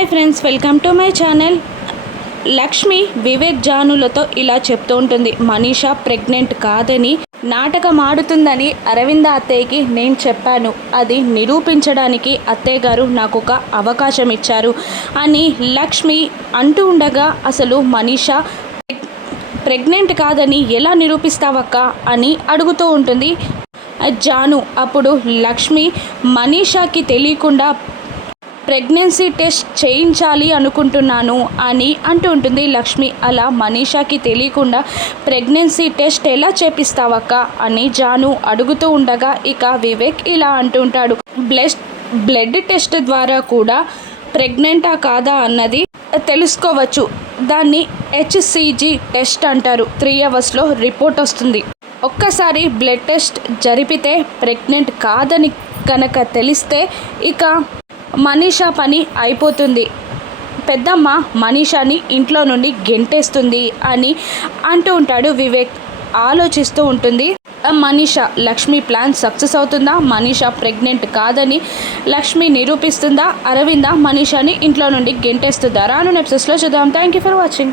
Hi friends welcome to my channel. Lakshmi Vivek జానులతో ఇలా చెప్తూ ఉంటుంది మనీషా ప్రెగ్నెంట్ కాదని నాటకం ఆడుతుందని అరవింద అత్తయ్యకి నేను చెప్పాను. అది నిరూపించడానికి అత్తయ్య గారు నాకు ఒక అవకాశం ఇచ్చారు అని లక్ష్మి అంటూ ఉండగా అసలు మనీషా ప్రెగ్నెంట్ కాదని ఎలా నిరూపిస్తావక్క? అని అడుగుతూ ఉంటుంది జాను. అప్పుడు లక్ష్మి మనీషాకి తెలియకుండా ప్రెగ్నెన్సీ టెస్ట్ చేయించాలి అనుకుంటున్నాను అని అంటూ ఉంటుంది లక్ష్మి. అలా మనీషాకి తెలియకుండా ప్రెగ్నెన్సీ టెస్ట్ ఎలా చేపిస్తావక్క అని జాను అడుగుతూ ఉండగా ఇక వివేక్ ఇలా అంటూ ఉంటాడు. బ్లడ్ బ్లడ్ టెస్ట్ ద్వారా కూడా ప్రెగ్నెంటా కాదా అన్నది తెలుసుకోవచ్చు. దాన్ని హెచ్సిజి టెస్ట్ అంటారు. త్రీ అవర్స్లో రిపోర్ట్ వస్తుంది. ఒక్కసారి బ్లడ్ టెస్ట్ జరిపితే ప్రెగ్నెంట్ కాదని కనుక తెలిస్తే ఇక మనీషా పని అయిపోతుంది. పెద్దమ్మ మనీషాని ఇంట్లో నుండి గెంటేస్తుంది అని అంటూ ఉంటాడు వివేక్. ఆలోచిస్తూ ఉంటుంది. మనీషా లక్ష్మి ప్లాన్ సక్సెస్ అవుతుందా? మనీషా ప్రెగ్నెంట్ కాదని లక్ష్మి నిరూపిస్తుందా? అరవింద మనీషాని ఇంట్లో నుండి గెంటేస్తుందా? రాను నెప్సెస్లో చూద్దాం. Thank you for watching